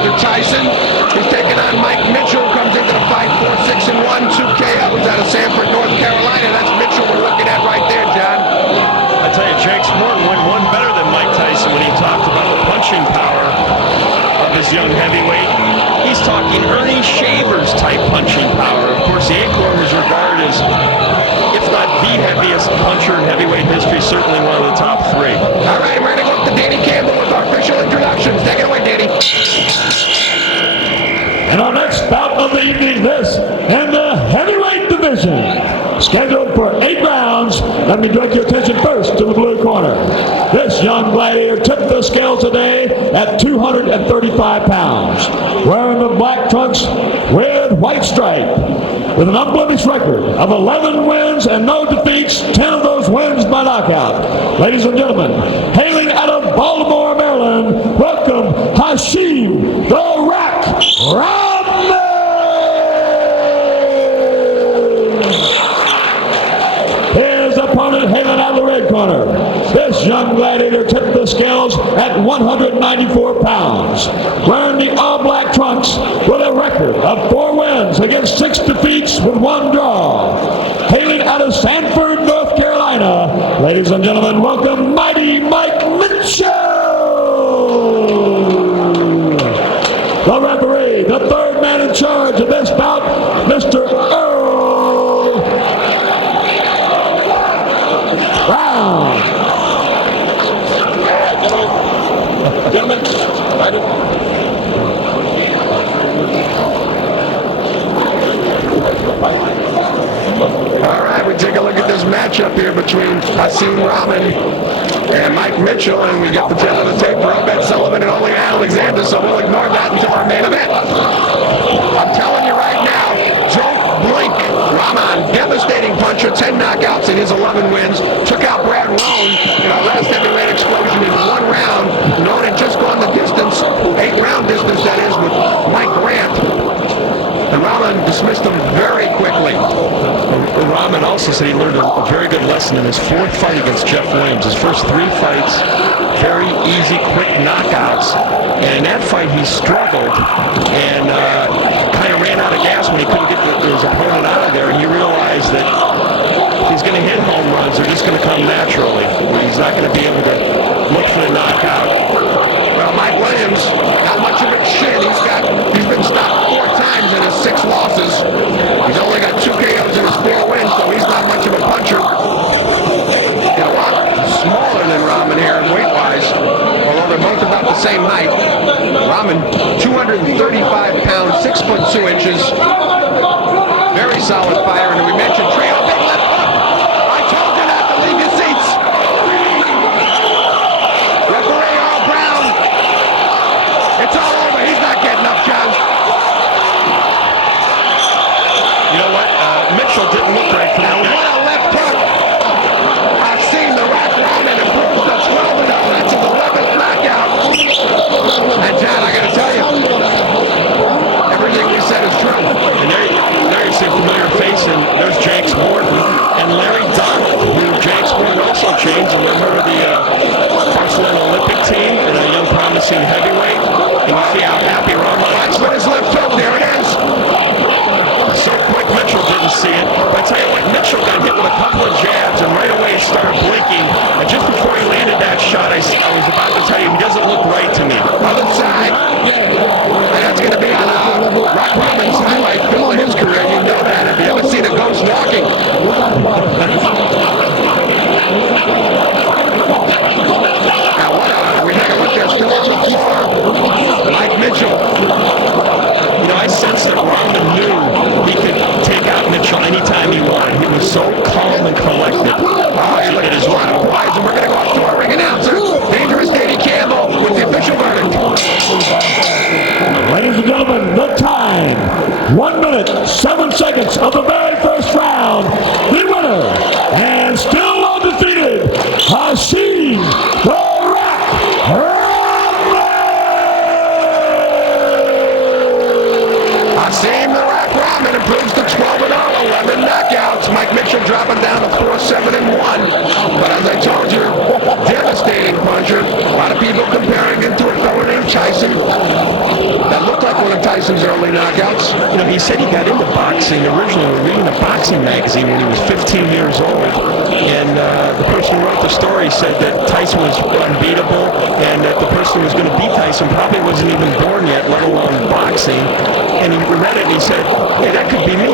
Mr. Tyson. He's taking on Mike Mitchell, who comes into the fight 4-6-1, 2 KOs out of Sanford, North Carolina. That's Mitchell we're looking at right there, John. I tell you, Jake Morton went one better than Mike Tyson when he talked about the punching power of his young heavyweight. He's talking Ernie Shavers type punching power. Of course, the Acorn is regarded as, if not the heaviest puncher in heavyweight history, certainly one of the top three. All right, we're going to go up to Danny Campbell with our official introductions. Take it away, Danny. And our next bout of the evening, this in the heavyweight division, scheduled for 8 rounds. Let me direct your attention first to the blue corner. This young gladiator tipped the scales today at 235 pounds, wearing the black trunks with white stripe, with an unblemished record of 11 wins and no defeats, 10 of those wins by knockout. Ladies and gentlemen, hailing out of Baltimore, Maryland, welcome Hasim the Rack Rahman! His opponent hailing out of the red corner. This young gladiator tipped the scales at 194 pounds, wearing the all-black trunks with a record of 4 wins against 6 defeats with 1 draw. Hailing out of Sanford, North Carolina, ladies and gentlemen, welcome Mighty Mike Mitchell! The referee, the third man in charge of this bout, Mr. Earl Brown. Gentlemen, all right, we take a look at this matchup here between Hasim Rahman and Mike Mitchell, and we get the tail of the tape for Obed Sullivan and Ole Alexander, so we'll ignore that until our main event. I'm telling you right now, don't blink. Rahman, devastating puncher, 10 knockouts in his 11 wins, took out Brad Roan in our last heavyweight explosion in 1 round, known had just gone the distance, 8-round distance that is, with Mike Grant. And Rahman dismissed him very quickly. Rahman also said he learned a very good lesson in his 4th fight against Jeff Williams. His first 3 fights, very easy, quick knockouts. And in that fight, he struggled and kind of ran out of gas when he couldn't get his opponent out of there. And he realized that he's going to hit home runs. They're just going to come naturally. He's not going to be able to look for the knockout. Well, Mike Williams, not much of a chin. He's been stopped 4 times in his 6 losses. He's only got 2 KOs in his 4 wins, so he's not much of a puncher. He's a lot smaller than Rahman here weight-wise, although they're both about the same height. Rahman, 235 pounds, 6 foot 2 inches. Very solid fire, and we mentioned Trio, big left hook. I told you not to leave your seats. Referee Earl Brown. It's all over. He's not getting up, John. You know what? Mitchell didn't look right for Now, that. what a left hook. I've seen the Rack Rahman improves to 12-0. That's his 11th knockout. And John, I got to tell you, everything you said is true. And there you see a familiar face, and there's Jakes Morton and Larry Donald, who Jakes Morton also changed, a member of the Barcelona Olympic team and a young promising heavyweight. And you see how happy Rahman Watch with his left hook. There it is. so quick. Mitchell didn't see it. But I tell you what, Mitchell got hit with a couple of jabs, and right away he started blinking. And just before he landed that shot, I was about to tell you, he doesn't look right to me. Other side. And that's going to be on Rack Rahman's highlight film of his career. You know that if you haven't seen a ghost walking. Now, we take a look there. Still on the floor. Mike Mitchell. You know, I sense that Rahman knew he could take out Mitchell anytime he wanted. He was so calm and collected. It is one of wise, and we're going to go up to our ring announcer, Dangerous Danny Campbell, with the official verdict. Ladies and gentlemen, the time, 1 minute, 7 seconds of the very first round. The winner, and still undefeated, Hasim the Rack Rahman! Hasim the Rack Rahman improves to 12-0, 11 knockouts. Mike Mitchell dropped dropping down to 4-7-1. But as I told you, devastating puncher. A lot of people comparing him to a fellow named Tyson. That looked like one of Tyson's early knockouts. You know, he said he got into boxing originally reading a boxing magazine when he was 15 years old. And the person who wrote the story said that Tyson was unbeatable and that the person who was going to beat Tyson probably wasn't even born yet, let alone boxing. And he read it and he said, hey, that could be me.